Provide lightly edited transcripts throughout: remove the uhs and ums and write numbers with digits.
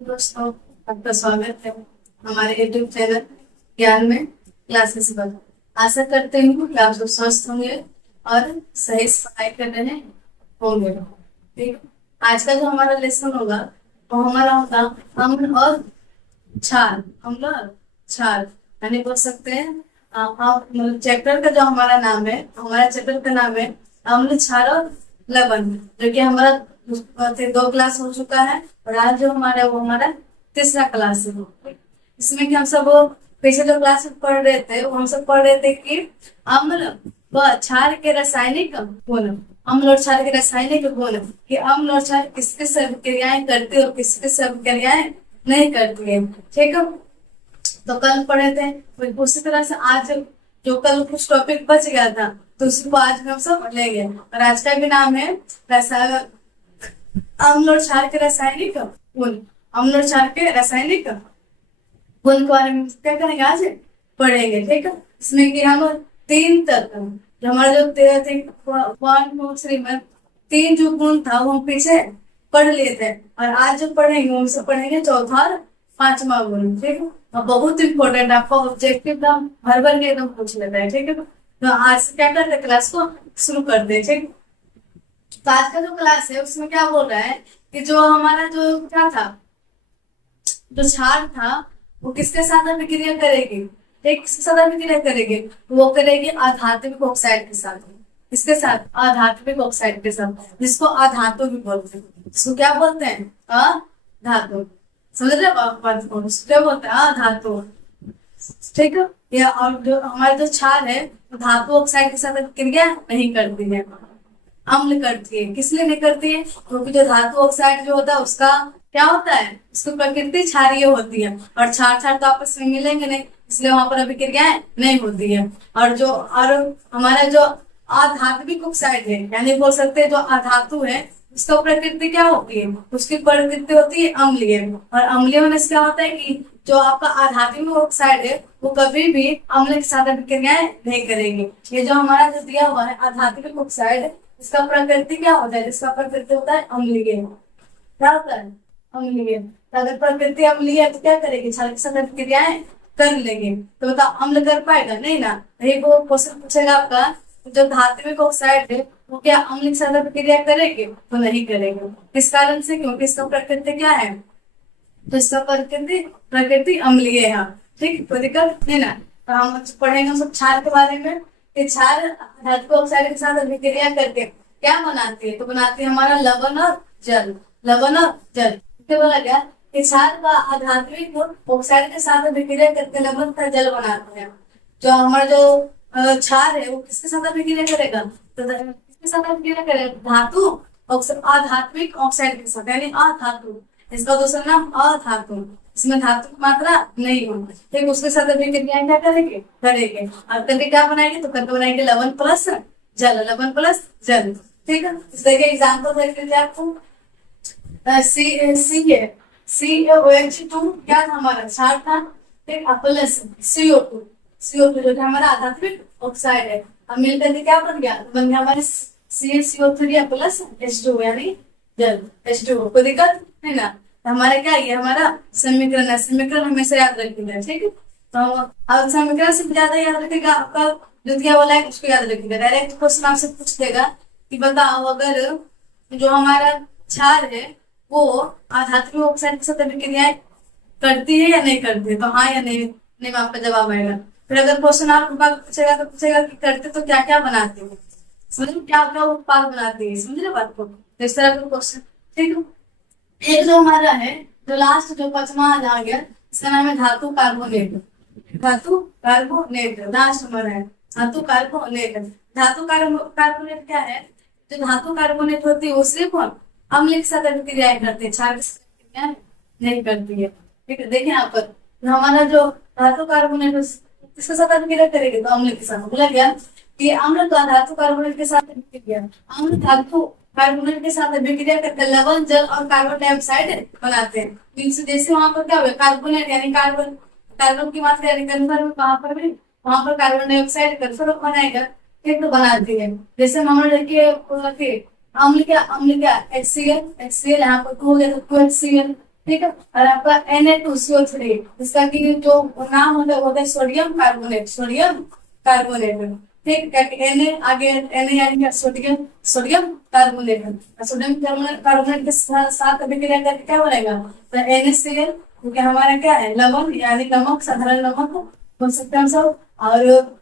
दोस्तों, आपका स्वागत है हमारे यूट्यूब चैनल ज्ञान में क्लासेस पर। आशा करते हूँ कि आप सब स्वस्थ होंगे और सही से पढ़ाई कर रहे होंगे। ठीक, आज का जो हमारा लेसन होगा वो हमारा होगा अम्ल और क्षार। अम्ल और क्षार यानी बोल सकते हैं मतलब चैप्टर का जो हमारा नाम है, हमारा चैप्टर का नाम है अम्ल, क्षार और लवण, जो कि हमारा 2 क्लास हो चुका है और आज जो हमारा वो हमारा तीसरा क्लास है। इसमें कि हम सब पिछले जो क्लास में पढ़ रहे थे वो हम सब पढ़ रहे थे कि अम्ल व क्षार के रासायनिक गुण। अम्ल और क्षार के रासायनिक गुण कि अम्ल और क्षार किसके सब क्रियाएं करती है और किसके सब क्रियाएं नहीं करती है। ठीक है, तो कल पढ़े थे उसी तरह से आज जो कल कुछ टॉपिक बच गया था तो उसको आज हम सब लेंगे। और आज का भी नाम है अम्ल और क्षार के रासायनिक गुण। अम्ल और क्षार के रासायनिक गुण के बारे में क्या करेंगे, आज पढ़ेंगे। ठीक है, इसमें कि हम 3 तक जो हमारा जो 1 2 3 में 3 जो गुण था वो हम पीछे पढ़ लिए थे और आज जो पढ़ेंगे वो सब पढ़ेंगे चौथा और 5वां गुण। ठीक है, और बहुत इंपॉर्टेंट, आपका ऑब्जेक्टिव एकदम भर भर के एकदम पूछ लेता है। ठीक है, तो आज से क्या करते हैं, क्लास को शुरू करते हैं। ठीक, तो आज का जो क्लास है उसमें क्या बोल रहा है कि जो हमारा जो क्या था, जो क्षार था वो किसके साथ अभिक्रिया करेगी। ठीक, किसके साथ अभिक्रिया करेगी, वो करेगी अधात्विक ऑक्साइड के साथ। इसके साथ अधात्विक ऑक्साइड के साथ, जिसको अधातु भी बोलते हैं। इसको क्या बोलते हैं, अधातु। समझ रहे बात को, क्या बोलते हैं, अधातु। ठीक है, या और जो हमारे जो क्षार है धातु ऑक्साइड के साथ क्रिया नहीं करती है, अम्ल करती है। किस लिए नहीं करती है, क्योंकि जो धातु ऑक्साइड जो होता है उसका क्या होता है, उसकी प्रकृति क्षारीय होती है और क्षार क्षार तो आपस में मिलेंगे नहीं, इसलिए वहां पर अभिक्रियाएं नहीं होती है। और हमारा जो अधात्विक ऑक्साइड है यानी बोल सकते हैं जो अधातु है उसका प्रकृति क्या होती है, उसकी प्रकृति होती है अम्लीय। और अम्लीय होने से क्या होता है कि जो आपका अधात्विक ऑक्साइड है वो कभी भी अम्ल के साथ अभिक्रियाएं नहीं करेगी। ये जो हमारा जो दिया हुआ है अधात्विक ऑक्साइड, इसका प्रकृति क्या होता है, इसका प्रकृति होता है अम्लीय। क्या होता है, अम्लीय। तो अगर प्रकृति अम्लीय है तो क्या करेगी, क्षार के साथ अभिक्रियाएं कर लेंगे। तो बताओ अम्ल कर पाएगा नहीं ना। यही वो क्वेश्चन पूछेगा आपका, जो धात्विक ऑक्साइड है वो क्या अम्ल के साथ अभिक्रिया करेंगे, तो नहीं करेंगे। किस कारण से, क्योंकि इसका प्रकृति क्या है, तो इसका प्रकृति अम्लीय है। ठीक, कोई दिक्कत नहीं ना। तो हम पढ़ेंगे सब क्षार के बारे में कि क्षार धातु ऑक्साइड के साथ अभिक्रिया करके क्या बनाती है, तो बनाती है हमारा लवण और जल। लवण और जल क्या बोला गया कि क्षार का अधात्विक ऑक्साइड के साथ अभिक्रिया करके लवण का जल बनाते हैं। जो हमारा जो क्षार है वो किसके साथ अभिक्रिया करेगा, तो किसके साथ अभिक्रिया करेगा, धातु अधात्विक ऑक्साइड के साथ यानी अधातु। इसका दूसरा नाम अधातु, इसमें धातु की मात्रा नहीं होगी। ठीक, उसके साथ अभिक्रियाएं क्या करेंगे, करेंगे और करके क्या बनाएंगे, तो करके बनाएंगे लवण प्लस जल, लवण प्लस जल। ठीक है, इस तरह के एग्जाम्पल देते आपको CaOH2 क्या था, हमारा क्षार था। ठीक, प्लस CO2, CO2 जो हमारा अधात्विक ऑक्साइड है, अब मिलकर के क्या बन गया, बन गया हमारे CaCO3 प्लस H2 यानी जल, H2। कोई दिक्कत नहीं ना। तो हमारा क्या, ये हमारा समीकरण है, समीकरण हमेशा याद रखिएगा। ठीक है, तो अब समीकरण से ज्यादा याद रखेगा, आपका जो दिया वाला है उसको याद रखिएगा। डायरेक्ट क्वेश्चन आपसे पूछ देगा कि बताओ अगर जो हमारा क्षार है वो अधात्विक ऑक्साइड के साथ अभिक्रियाएं करती है या नहीं करती है, तो हाँ या नहीं में आपका जवाब आएगा। फिर अगर क्वेश्चन आपको पूछेगा तो पूछेगा कि करते तो क्या क्या बनाती है, समझ क्या क्या उत्पाद बनाती है, समझ रहे बात को। तो इस तरह का क्वेश्चन। ठीक है, एक जो हमारा है जो लास्ट जो 5वां आ गया, इसका नाम है धातु कार्बोनेट। धातु कार्बोनेट लास्ट हमारा है, धातु कार्बोनेट। धातु कार्बोनेट क्या है, जो धातु कार्बोनेट होती है वो सिर्फ अम्ल के साथ अभिक्रियाएं करते हैं, क्षार के साथ अभिक्रियाएं नहीं करती है। ठीक है, देखिए यहाँ पर हमारा जो धातु कार्बोनेट किसके साथ अभिक्रिया करेगी, तो अम्ल के साथ। बोला गया कि अम्ल का धातु कार्बोनेट के साथ अभिक्रिया, अम्ल धातु कार्बोनेट के साथ अभिक्रिया करके लवण जल और कार्बन डाइऑक्साइड बनाते हैं। जैसे वहां पर क्या हुआ, कार्बोनेट यानी कार्बन की मात्रा यानी कन्फर्म में वहां पर कार्बन डाइऑक्साइड कन्फर्म बनाएगा, ठीक, तो बनाती है। जैसे हम देखिए अम्ल क्या HCl, यहाँ पर 2 हो गया तो 2HCl। ठीक है। और आपका Na2CO3, इसका कि जो नाम होता है सोडियम कार्बोनेट, सोडियम कार्बोनेट। ठीक है, आगे Na यानी क्या, sodium, sodium carbonate. Sodium carbonate के साथ अभिक्रिया करके क्या बनेगा, तो NaCl, क्योंकि हमारा क्या है, लवण यानी नमक, साधारण नमक बोल सकते हैं हम सब। और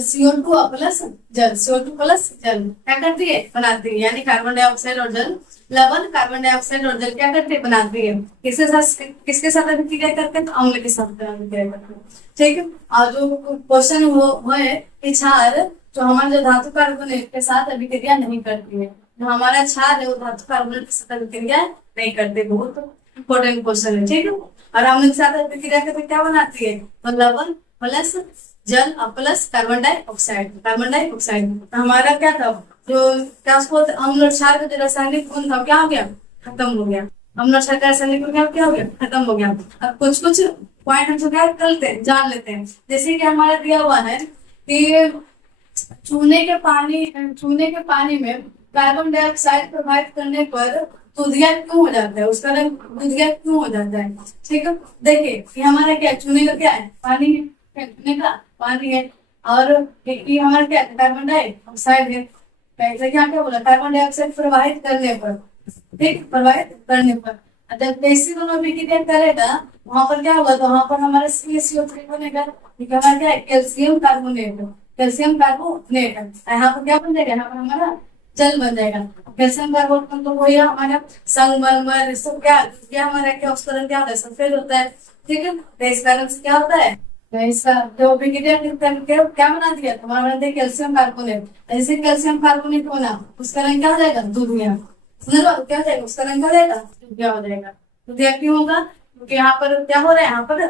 CO2 प्लस जल, CO2 प्लस जल क्या करती है, बनाती है, यानी कार्बन डाइऑक्साइड और जल, लवण कार्बन डाइऑक्साइड और जल क्या करते हैं, बनाती है। किसके साथ अभिक्रिया करते हैं, तो अम्ल के साथ अभिक्रिया करते हैं। ठीक है। और जो क्वेश्चन वो है कि क्षार, जो हमारा जो धातु कार्बोनेट के साथ अभिक्रिया नहीं करती है, जो हमारा क्षार है वो धातु कार्बोनेट के साथ अभिक्रिया नहीं करते। बहुत इंपॉर्टेंट क्वेश्चन है। ठीक है। और अम्ल के साथ अभिक्रिया करके क्या बनाती है, तो लवण प्लस जल plus carbon dioxide, carbon dioxide. तो हमारा क्या था, जो क्या उसको अम्ल और क्षार का जो रासायनिक गुण था क्या हो गया, खत्म हो गया। अम्ल और क्षार का रासायनिक गुण क्या हो गया, खत्म हो गया। अब कुछ कुछ पॉइंट हम जो क्या करते हैं, जान लेते हैं। जैसे कि हमारा दिया हुआ है कि चूने के पानी में कार्बन डाइऑक्साइड प्रभावित करने पर दूधिया क्यों हो जाता है, उसका रंग दूधिया क्यों हो जाता है। ठीक है। देखिए ये हमारा क्या, चूने का क्या है, पानी है, चूने का पानी है। और ये हमारा क्या, कार्बन डाइऑक्साइड है। पहले क्या बोला, कार्बन डाइऑक्साइड प्रवाहित करने पर, ठीक, प्रवाहित करने पर जब देसी दोनों विक्रिया करेगा वहां पर क्या होगा, तो वहां पर हमारा CO3 बनेगा। हमारा क्या है, कैल्शियम कार्बोनेट, कैल्शियम कार्बोनेट। यहाँ पर क्या बन जाएगा, यहाँ पर हमारा जल बन जाएगा। कैल्शियम कार्बोनेट मतलब वही हमारा संगमरमर, सब क्या हमारा क्या, उसका रंग क्या होता है, सफेद होता है। ठीक है। तो इस कारण से क्या होता है, ऐसा जो विक्रिया करके क्या बना दिया, तुम्हारा बना दिया कैल्शियम कार्बोनेट। जैसे कैल्शियम कार्बोनेट बना, उसका रंग क्या हो जाएगा, दूधिया। समझ लो क्या हो जाएगा, उसका रंग क्या हो जाएगा, दूधिया हो जाएगा। दूधिया क्यों होगा, क्योंकि यहाँ पर क्या हो रहा है, यहाँ पर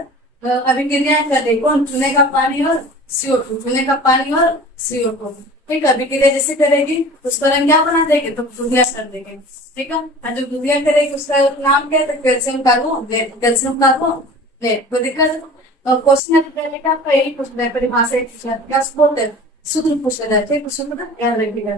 अभिक्रिया कर रही, कौन, चूने का पानी और CO2, चूने का पानी और CO2। ठीक है। अभिक्रिया जैसे करेगी उसका रंग क्या बना देंगे, तो दूधिया कर देंगे। ठीक है। और जो दूधिया करेगी उसका नाम क्या है, कैल्शियम कार्बोनेट, कैल्शियम कार्बोनेट। कोई दिक्कत, क्वेश्चन पहले का आपका यही पूछ रहा है, परिभाषा क्या बोलते हैं, सूत्र पूछ रहा है। ठीक, सूत्र याद रखिएगा।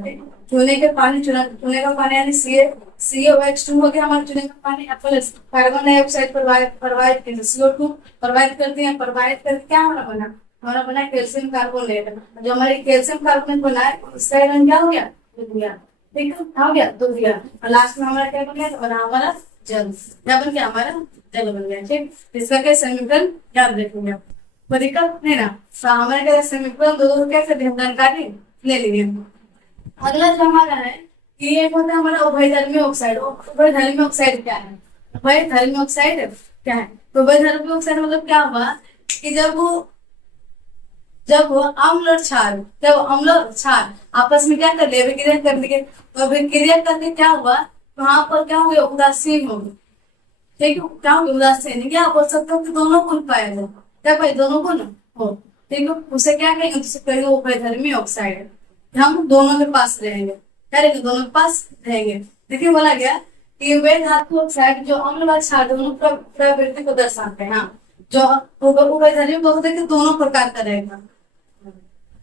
चूने के पानी, चूने का पानी यानी CaOH2 हो गया हमारा चूने का पानी, प्लस कार्बन डाइऑक्साइड प्रवाहित CO2 प्रवाहित करते हैं, प्रवाहित करके क्या हमारा बना कैल्शियम कार्बोनेट। जो हमारे कैल्शियम कार्बोनेट बना है इसका रंग क्या हो गया, दूधिया। ठीक है, हो गया दूधिया। और लास्ट में हमारा क्या बन गया, बना हमारा जल, क्या बन गया, हमारा जल बन गया। ठीक, इसका क्या समीकरण याद रखेंगे आप, कोई दिक्कत नहीं ना। तो हमारे क्या समीकरण दो क्या करते हैं, जानकारी ले लीजिए। अगला जो हमारा है कि एक होता है हमारा उभयधर्मी ऑक्साइड। उभयधर्मी ऑक्साइड क्या है, उभयधर्मी ऑक्साइड क्या है, तो उभयधर्मी ऑक्साइड मतलब क्या हुआ कि जब वो अम्ल और क्षार, जब अम्ल और क्षार आपस में क्या कर ले, अभिक्रिया कर लिए, तो अभिक्रिया करके क्या हुआ, वहां पर क्या हुआ, उदासीन हो गए। ठीक है, क्या हो गया, उदासीन। क्या बोल सकते हो कि दोनों गुण पाए जाए, क्या पाए, दोनों गुण हो। ठीक है, उसे क्या कहेंगे, उसे कहेंगे उभयधर्मी ऑक्साइड। हम दोनों के पास रहेंगे, क्या रहेंगे, दोनों के पास रहेंगे। देखिए बोला गया कि वे धातु ऑक्साइड जो अम्ल व क्षार दोनों प्रवृत्ति को दर्शाते हैं। हाँ, जो उभयधर्मी बहुत है कि दोनों प्रकार का रहेगा।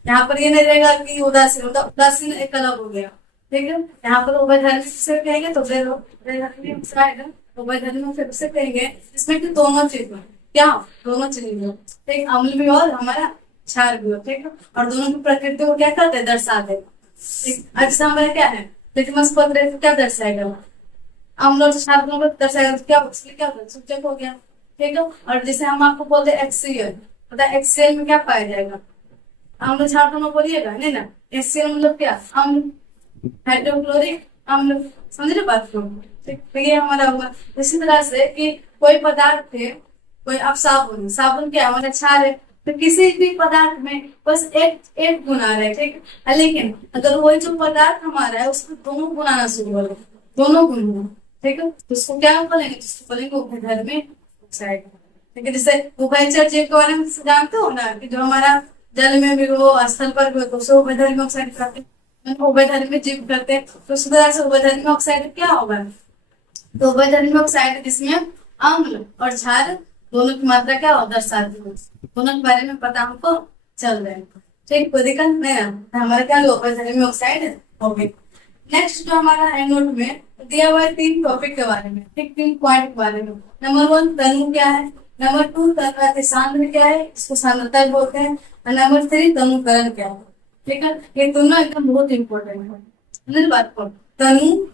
यहाँ पर ये नहीं रहेगा कि उदासीन, मतलब उदासीन एक अलग हो गया। ठीक है, यहाँ पर उभयधर्मी से कहेंगे तो उभयधर्मी ऑक्साइड, उभयधर्मी फिर से कहेंगे इसमें कि दोनों चीज में क्या, दोनों चीज में, ठीक, अम्ल भी और हमारा क्षार भी हो। ठीक है, और दोनों की प्रकृति को क्या करते हैं, दर्शाते हैं। ठीक, अच्छा हमारा क्या है, लिटमस पत्र क्या दर्शाएगा, अम्ल और क्षार को दर्शाएगा, तो क्या क्या होगा, सूचक हो गया। ठीक है, और जैसे हम आपको बोलते हैं HCl, पता है HCl में क्या पाया जाएगा, अम्ल क्षार दोनों बोलिएगा नहीं ना। HCl मतलब क्या, अम्ल, हाइड्रोक्लोरिक अम्ल, समझ रहे बात को। ठीक, तो ये हमारा हुआ। इसी तरह से कि कोई पदार्थ है, कोई अब साबुन, साबुन क्या हमारा क्षार है, तो किसी भी पदार्थ में बस एक गुण आ रहा है। ठीक है, लेकिन अगर वही जो पदार्थ हमारा है उसको दोनों गुण आना शुरू हो, दोनों गुण हो, ठीक है, तो उसको क्या बोलेंगे, उसको बोलेंगे उभयधर्मी ऑक्साइड। ठीक है, जैसे उभयचर जीव के बारे में जानते हो ना, कि जो हमारा जल में भी हो, स्थल पर भी हो, तो उसे उभयधर्मी ऑक्साइड कहते हैं। उभयधर्मी जीव करते हैं, तो उस तरह से उभयधर्मी ऑक्साइड क्या होगा, तो उभयधर्मी ऑक्साइड जिसमें अम्ल और क्षार दोनों की मात्रा क्या हो, दर्शाती है। दोनों के बारे में पता हमको चल रहा है। ठीक, कोई दिक्कत नहीं है, हमारा क्या उभयधर्मी ऑक्साइड हो गई। नेक्स्ट जो हमारा है नोट में दिया हुआ है 3 टॉपिक के बारे में, ठीक, 3 पॉइंट के बारे में। नंबर 1 तनु क्या है, नंबर 2 तनु अति सांद्र क्या है, इसको सांद्रता बोलते हैं, और नंबर 3 तनुकरण क्या है। ठीक है, ये दोनों एकदम बहुत इंपॉर्टेंट है। समझ बात को, तनु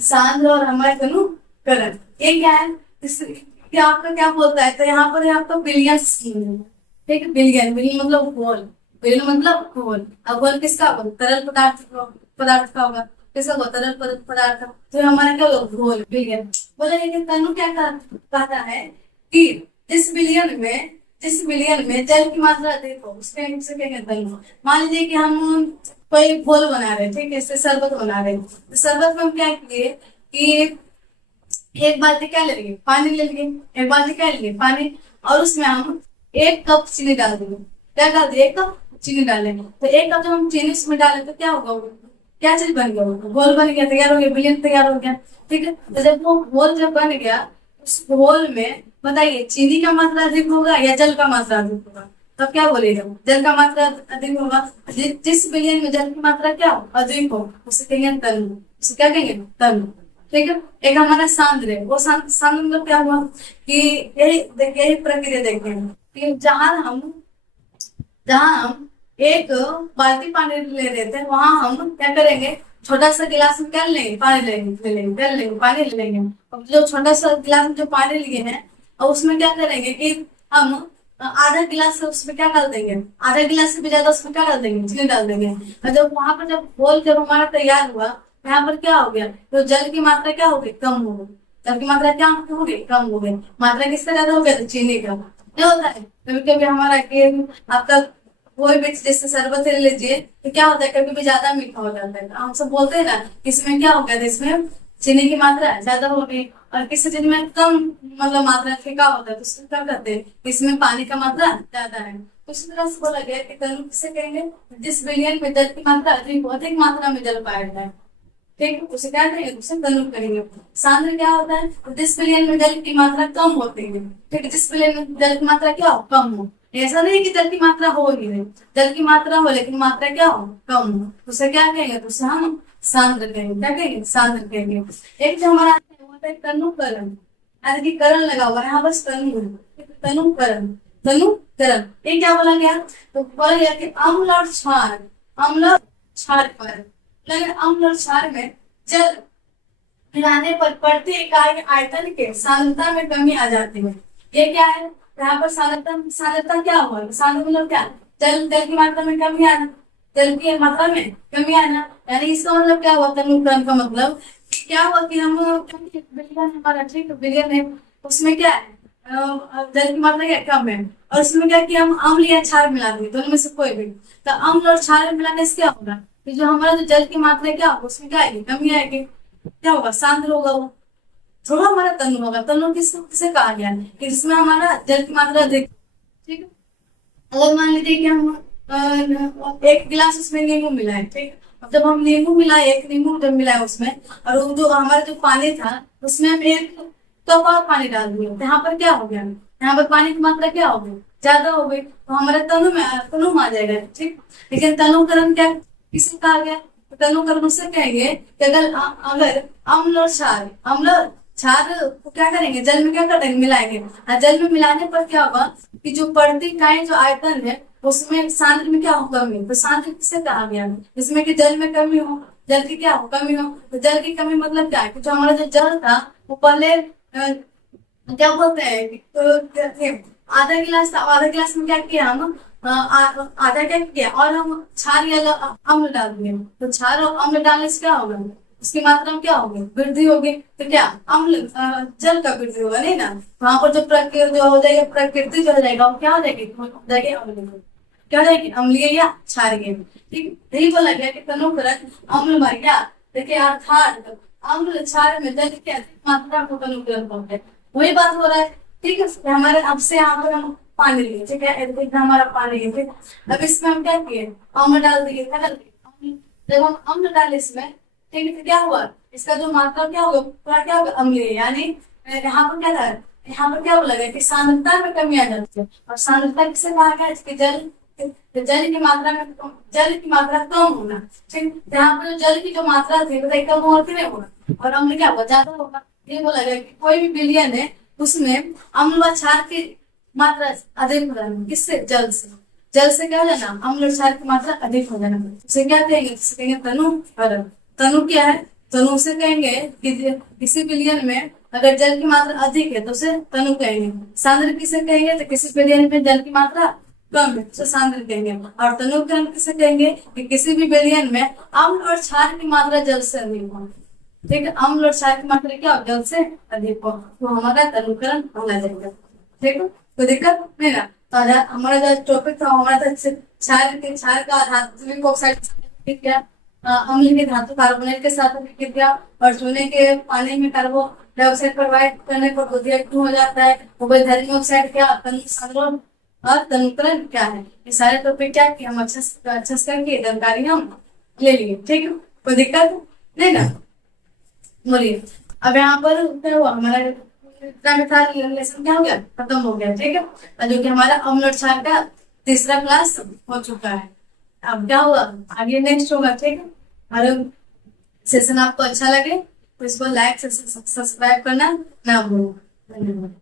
सांद्र और हमारे तनु करण, ये क्या है, ये आपका क्या बोलता है, तो यहाँ पर है आपका बिलियन। ठीक है, बिलियन, बिलियन मतलब घोल, बिलियन मतलब घोल। अब घोल किसका होगा, तरल पदार्थ का होगा, किसका होगा, तरल पदार्थ का। तो हमारा क्या होगा, घोल, बिलियन। बोला ये तनु क्या कहता है कि जिस बिलियन में जल की मात्रा अधिक हो उससे क्या कहते हैं। मान लीजिए कि हम कोई घोल बना रहे, ठीक है, इससे शरबत बना रहे, तो शरबत में हम क्या किए कि एक बाल्टी क्या ले लेंगे, पानी ले लेंगे, एक बाल्टी क्या लेंगे, पानी, और उसमें हम 1 कप चीनी डाल देंगे। क्या डाल दिए, 1 कप चीनी डालेंगे। तो 1 कप जब हम चीनी उसमें डालें तो क्या होगा, वो क्या चीज बन गया, वो घोल बन गया, तैयार हो गया, बिलियन तैयार हो गया। ठीक है, तो जब वो घोल जब बन गया, उस घोल में बताइए चीनी का मात्रा अधिक होगा या जल का मात्रा अधिक होगा, तब क्या बोलेगा, जल का मात्रा अधिक होगा। जिस बिलियन में जल की मात्रा क्या हो, अधिक हो, उसे कहेंगे तनु, उसे क्या कहेंगे, तनु। ठीक है, एक हमारा सांद्र है, वो सांद्र मतलब क्या हुआ कि यही प्रक्रिया देखेंगे कि जहां हम 1 बाल्टी पानी ले रहे थे, वहां हम क्या करेंगे, छोटा सा गिलास में क्या लेंगे, पानी ले लेंगे पानी ले लेंगे। अब जो छोटा सा गिलास में जो पानी लिए हैं, और उसमें क्या करेंगे कि हम आधा गिलास उसमें क्या डाल देंगे, आधा गिलास से भी ज्यादा उसमें क्या डाल देंगे, चीनी डाल देंगे। और जब वहां पर जब घोल जब हमारा तैयार हुआ, यहाँ पर क्या हो गया, तो जल की मात्रा क्या हो गई, कम हो गई। जल की मात्रा क्या हो गई, कम हो गई। मात्रा किसका ज्यादा हो गया, तो चीनी का। क्या होता है, कभी कभी हमारा आपका कोई भी जैसे शरबत ले लीजिए, तो क्या होता है, कभी भी ज्यादा मीठा हो जाता है। हम सब बोलते हैं ना, इसमें क्या हो गया, इसमें चीनी की मात्रा ज्यादा हो गई। और किसी चीज में कम मतलब मात्रा फीका होता है, तो उसमें क्या करते हैं, इसमें पानी का मात्रा ज्यादा है। तो इसी तरह से बोला गया कि तनु किसे कहेंगे, जिस बिलियन में जल की मात्रा अधिक मात्रा में जल पाया जाए। ठीक है, उसे क्या करेंगे, उसे तनु करेंगे। सांद्र क्या होता है, तो जिस बिलियन में जल की मात्रा कम होती है। ठीक है, जिस बिलियन में जल की मात्रा क्या हो, कम हो। ऐसा नहीं कि जल की मात्रा हो ही नहीं, जल की मात्रा हो लेकिन मात्रा क्या हो, कम हो, तो उसे क्या कहेंगे, तो उसे हम सांद्र कहेंगे। क्या कहेंगे, सांद्र कहेंगे। एक जो हमारा होता है तनुकरण, करण लगा हुआ है यहाँ बस, तनु तनुकरण, तनुकरण। ये क्या बोला गया, तो बोला गया कि अम्ल और क्षार पर अम्ल और क्षार में जल मिलाने पर प्रति इकाई आयतन के सांद्रता में कमी आ जाती है। ये क्या है, यहाँ पर सांद्रता क्या हुआ, सांद्र मतलब क्या, जल की मात्रा में कमी आना, जल की मात्रा में कमी आना। यानी इसका मतलब क्या हुआ, तनुकरण का मतलब क्या हुआ कि हम बिलियन हमारा, ठीक है, बिलियन है, उसमें क्या है, जल की मात्रा क्या कम है, और उसमें क्या कि हम अम्ल या क्षार मिला देंगे, दोनों में से कोई भी। तो अम्ल और क्षार मिलाने से क्या होगा कि जो हमारा जो जल की मात्रा क्या होगा, उसमें क्या आएगी, कमी आएगी। क्या होगा, सांद्र होगा वो, थोड़ा हमारा तनु होगा। तनु किसे कहा गया है कि जिसमें हमारा जल की मात्रा अधिक। ठीक है, अगर मान लीजिए कि हम 1 गिलास उसमें नींबू मिलाए, ठीक, अब जब हम नींबू मिलाए, 1 नींबू जब मिलाए उसमें, और वो जो हमारा जो पानी था उसमें हम 1 कप और पानी डाल दिए, तो यहाँ पर क्या हो गया, यहाँ पर पानी की मात्रा क्या हो गई, ज्यादा हो गई, तो हमारे तनु में आ जाएगा। ठीक, लेकिन तनुकरण क्या किसे कहा गया, तो तनुकरण उससे कहेंगे कि अगर अम्ल और क्षार को क्या करेंगे, जल में क्या करेंगे, मिलाएंगे। और जल में मिलाने पर क्या होगा कि जो प्रति इकाई जो आयतन है उसमें सांद्र में क्या हो, कमी। तो सांद्र किसे कहा गया, जिसमें कि जल में कमी हो, जल की क्या हो, कमी हो। तो जल की कमी मतलब क्या है कि जो हमारा जो जल था वो पहले क्या बोलते हैं आधा गिलास था, आधा गिलास में क्या किया हम, आधा क्या किया, और हम क्षार या अम्ल डाल दिए। तो क्षार और अम्ल डालने से क्या होगा, उसकी मात्रा में क्या होगी, वृद्धि होगी। तो क्या अम्ल जल का वृद्धि होगा, नहीं ना, वहां पर जो प्रकृति जो हो जाएगा, प्रकृति जो हो जाएगा वो क्या हो जाएगी, अम्ल, क्या हो जाएगी, अम्लीय या क्षारीय। ठीक, यही बोला गया कि तनुकरण अम्ल मर गया। देखिए अर्थात अम्ल क्षार में जल की अधिक मात्रा को तनुकरण बोलते हैं। वही बात हो रहा है। ठीक है, हमारे अब से यहाँ पर हम पानी लिए, ठीक है, इतना हमारा पानी है, ठीक, अब इसमें हम क्या किए, अम्ल डाल दिए, क्या डाल दिए, जब हम अम्ल डाले इसमें, ठीक है, तो क्या हुआ, इसका जो मात्रा क्या होगा, पूरा क्या होगा, अम्लीय। यानी यहाँ पर क्या था, यहाँ पर क्या बोला गया कि सांद्रता में कमी आ जाती है। और सांद्रता किसे कहा गया, इसके जल तो जल की मात्रा कम होना, ठीक। यहाँ पर जल की जो मात्रा थी बताइए कम हुआ कि नहीं हुआ, और हमने क्या बोला ज्यादा होगा। ये बोला गया कि कोई भी विलयन है उसमें अम्ल व क्षार की मात्रा अधिक हो जाना, किससे, जल से। जल से क्या हो जाना, अम्ल और क्षार की मात्रा अधिक हो जाना, उसे क्या कहेंगे, उसे कहेंगे तनु फलन। तनु क्या है, तनु से कहेंगे कि किसी विलयन में अगर जल की मात्रा अधिक है तो उसे तनु कहेंगे। सांद्र किसे कहेंगे, तो किसी विलयन में जल की मात्रा कम है तो सांद्र कहेंगे। और तनुकरण किसे कहेंगे, कि किसी भी विलयन में अम्ल और क्षार की मात्रा जल से अधिक हो, ठीक है। अम्ल और क्षार की मात्रा क्या हो, जल से अधिक हो, तो हमारा तनुकरण होना जाएगा, ठीक है। कोई दिक्कत नहीं ना। तो हमारा जो टॉपिक था हमारा था क्षार का धात्विक ऑक्साइड क्या, अम्ल के धातु कार्बोनेट के साथ प्रतिक्रिया, और चूने के पानी में कार्बन डाइऑक्साइड प्रोवाइड करने पर उद्योग हो जाता है। उभयधर्मी ऑक्साइड क्या, संग्रह और तनुकरण क्या है, ये सारे टॉपिक क्या कि हम अच्छे से करके जानकारी हम ले लिए, ठीक है। कोई दिक्कत नहीं ना, बोलिए। अब यहाँ पर क्या हुआ, हमारा लेसन क्या हो गया, खत्म हो गया, ठीक है। और जो कि हमारा अम्ल और क्षार का तीसरा क्लास हो चुका है। अब क्या हुआ, आगे नेक्स्ट होगा, ठीक है। और सेशन आपको अच्छा लगे तो इसको लाइक सब्सक्राइब करना ना भूलो। धन्यवाद।